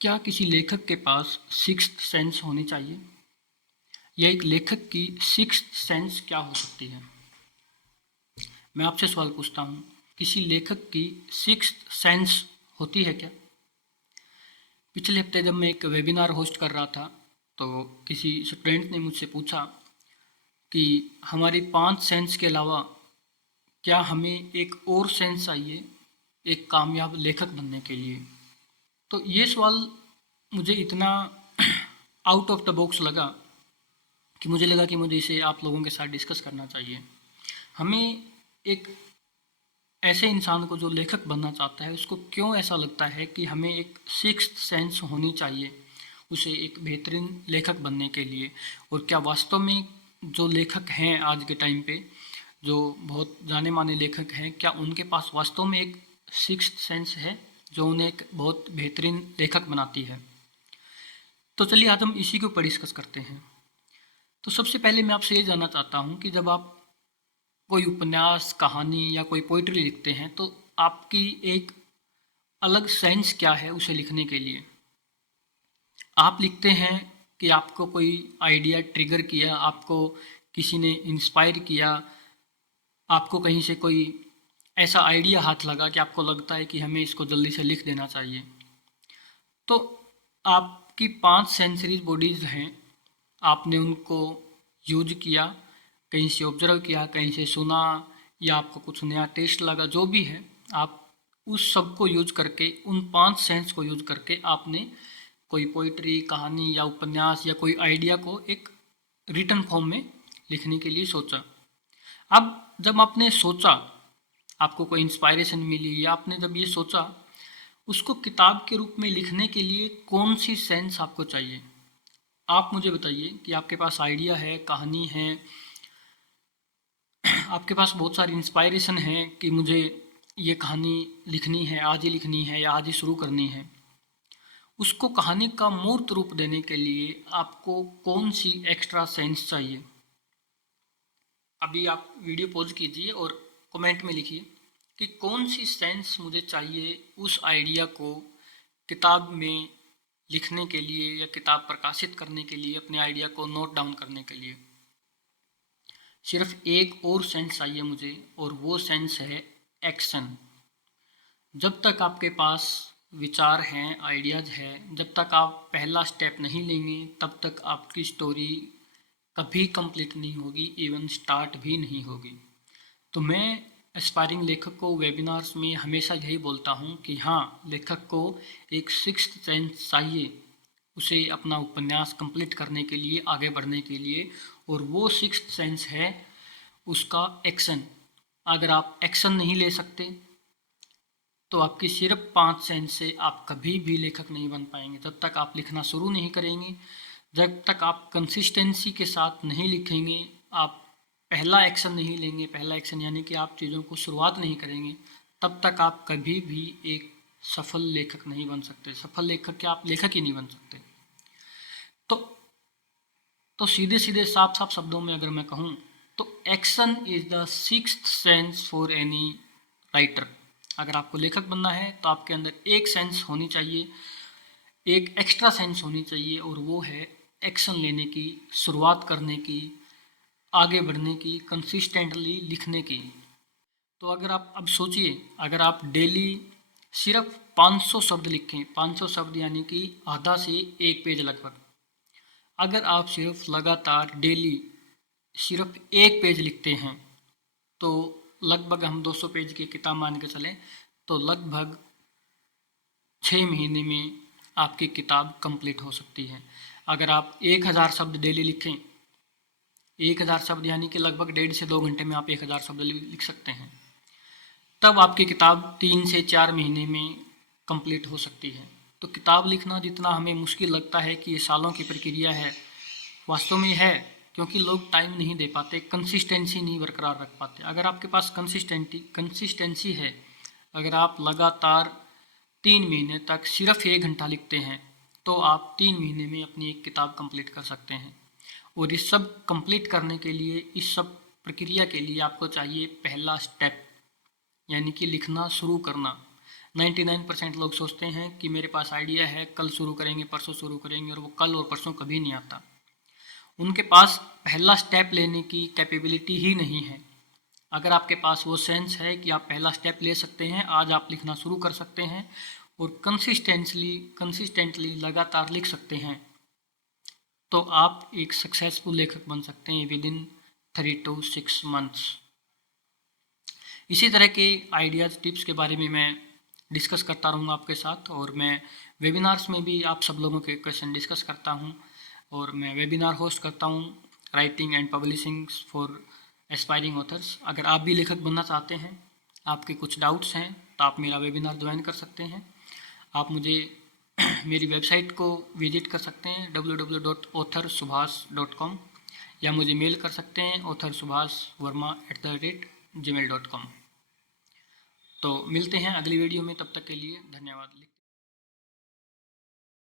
क्या किसी लेखक के पास सिक्स्थ सेंस होनी चाहिए? या एक लेखक की सिक्स्थ सेंस क्या हो सकती है? मैं आपसे सवाल पूछता हूँ, किसी लेखक की सिक्स्थ सेंस होती है क्या? पिछले हफ्ते जब मैं एक वेबिनार होस्ट कर रहा था, तो किसी स्टूडेंट ने मुझसे पूछा कि हमारी 5 सेंस के अलावा क्या हमें एक और सेंस चाहिए एक कामयाब लेखक बनने के लिए? तो ये सवाल मुझे इतना आउट ऑफ द बॉक्स लगा कि मुझे लगा कि मुझे इसे आप लोगों के साथ डिस्कस करना चाहिए। हमें एक ऐसे इंसान को जो लेखक बनना चाहता है उसको क्यों ऐसा लगता है कि हमें एक सिक्स्थ सेंस होनी चाहिए उसे एक बेहतरीन लेखक बनने के लिए? और क्या वास्तव में जो लेखक हैं आज के टाइम पे, जो बहुत जाने माने लेखक हैं, क्या उनके पास वास्तव में एक सिक्स्थ सेंस है जो उन्हें एक बहुत बेहतरीन लेखक बनाती है? तो चलिए आज हम इसी के ऊपर डिस्कस करते हैं। तो सबसे पहले मैं आपसे ये जानना चाहता हूँ कि जब आप कोई उपन्यास, कहानी या कोई पोइट्री लिखते हैं तो आपकी एक अलग सेंस क्या है उसे लिखने के लिए? आप लिखते हैं कि आपको कोई आइडिया ट्रिगर किया, आपको किसी ने इंस्पायर किया, आपको कहीं से कोई ऐसा आइडिया हाथ लगा कि आपको लगता है कि हमें इसको जल्दी से लिख देना चाहिए। तो आपकी 5 सेंसरीज बॉडीज़ हैं, आपने उनको यूज किया, कहीं से ऑब्जर्व किया, कहीं से सुना, या आपको कुछ नया टेस्ट लगा, जो भी है, आप उस सब को यूज करके, उन 5 सेंस को यूज करके आपने कोई पोइट्री, कहानी या उपन्यास या कोई आइडिया को एक रिटन फॉर्म में लिखने के लिए सोचा। अब जब आपने सोचा, आपको कोई इंस्पायरेशन मिली या आपने जब ये सोचा, उसको किताब के रूप में लिखने के लिए कौन सी सेंस आपको चाहिए? आप मुझे बताइए कि आपके पास आइडिया है, कहानी है, आपके पास बहुत सारी इंस्पायरेशन है कि मुझे ये कहानी लिखनी है, आज ही लिखनी है या आज ही शुरू करनी है। उसको कहानी का मूर्त रूप देने के लिए आपको कौन सी एक्स्ट्रा सेंस चाहिए? अभी आप वीडियो पॉज कीजिए और कमेंट में लिखिए कि कौन सी सेंस मुझे चाहिए उस आइडिया को किताब में लिखने के लिए या किताब प्रकाशित करने के लिए, अपने आइडिया को नोट डाउन करने के लिए। सिर्फ एक और सेंस चाहिए मुझे, और वो सेंस है एक्शन। जब तक आपके पास विचार हैं, आइडियाज़ हैं, जब तक आप पहला स्टेप नहीं लेंगे तब तक आपकी स्टोरी कभी कंप्लीट नहीं होगी, इवन स्टार्ट भी नहीं होगी। तो मैं एस्पायरिंग लेखक को वेबिनार्स में हमेशा यही बोलता हूँ कि हाँ, लेखक को एक सिक्स्थ सेंस चाहिए उसे अपना उपन्यास कंप्लीट करने के लिए, आगे बढ़ने के लिए, और वो सिक्स्थ सेंस है उसका एक्शन। अगर आप एक्शन नहीं ले सकते तो आपकी सिर्फ 5 सेंस से आप कभी भी लेखक नहीं बन पाएंगे। जब तक आप लिखना शुरू नहीं करेंगे, जब तक आप कंसिस्टेंसी के साथ नहीं लिखेंगे, आप पहला एक्शन नहीं लेंगे, पहला एक्शन यानी कि आप चीज़ों को शुरुआत नहीं करेंगे, तब तक आप कभी भी एक सफल लेखक नहीं बन सकते। सफल लेखक क्या, आप लेखक ही नहीं बन सकते। तो सीधे सीधे साफ साफ शब्दों में अगर मैं कहूँ तो action is the sixth sense for any writer. अगर आपको लेखक बनना है तो आपके अंदर एक सेंस होनी चाहिए, एक एक्स्ट्रा सेंस होनी चाहिए, और वो है एक्शन लेने की, शुरुआत करने की, आगे बढ़ने की, कंसिस्टेंटली लिखने की। तो अगर आप अब सोचिए, अगर आप डेली सिर्फ 500 शब्द लिखें, 500 शब्द यानी कि आधा से एक पेज लगभग, अगर आप सिर्फ लगातार डेली सिर्फ एक पेज लिखते हैं तो लगभग, हम 200 पेज की किताब मान के चलें तो लगभग 6 महीने में आपकी किताब कंप्लीट हो सकती है। अगर आप 1000 शब्द डेली लिखें, 1000 शब्द यानी कि लगभग 1.5 से 2 घंटे में आप 1000 शब्द लिख सकते हैं, तब आपकी किताब 3 से 4 महीने में कंप्लीट हो सकती है। तो किताब लिखना जितना हमें मुश्किल लगता है कि ये सालों की प्रक्रिया है, वास्तव में है, क्योंकि लोग टाइम नहीं दे पाते, कंसिस्टेंसी नहीं बरकरार रख पाते। अगर आपके पास कंसिस्टेंसी है, अगर आप लगातार 3 महीने तक सिर्फ 1 घंटा लिखते हैं तो आप 3 महीने में अपनी एक किताब कंप्लीट कर सकते हैं। और इस सब कंप्लीट करने के लिए, इस सब प्रक्रिया के लिए आपको चाहिए पहला स्टेप, यानी कि लिखना शुरू करना। 99% लोग सोचते हैं कि मेरे पास आइडिया है, कल शुरू करेंगे, परसों शुरू करेंगे, और वो कल और परसों कभी नहीं आता। उनके पास पहला स्टेप लेने की कैपेबिलिटी ही नहीं है। अगर आपके पास वो सेंस है कि आप पहला स्टेप ले सकते हैं, आज आप लिखना शुरू कर सकते हैं और कंसिस्टेंटली लगातार लिख सकते हैं, तो आप एक सक्सेसफुल लेखक बन सकते हैं विद इन 3 to 6 मंथ्स। इसी तरह के आइडियाज़ टिप्स के बारे में मैं डिस्कस करता रहूँगा आपके साथ, और मैं वेबिनार्स में भी आप सब लोगों के क्वेश्चन डिस्कस करता हूँ, और मैं वेबिनार होस्ट करता हूँ writing and publishing for aspiring authors. अगर आप भी लेखक बनना चाहते हैं, आपके कुछ डाउट्स हैं, तो आप मेरा वेबिनार ज्वाइन कर सकते हैं। आप मुझे मेरी वेबसाइट को विजिट कर सकते हैं www.authorsubhas.com, या मुझे मेल कर सकते हैं authorsubhasvarma@gmail.com। तो मिलते हैं अगली वीडियो में, तब तक के लिए धन्यवाद।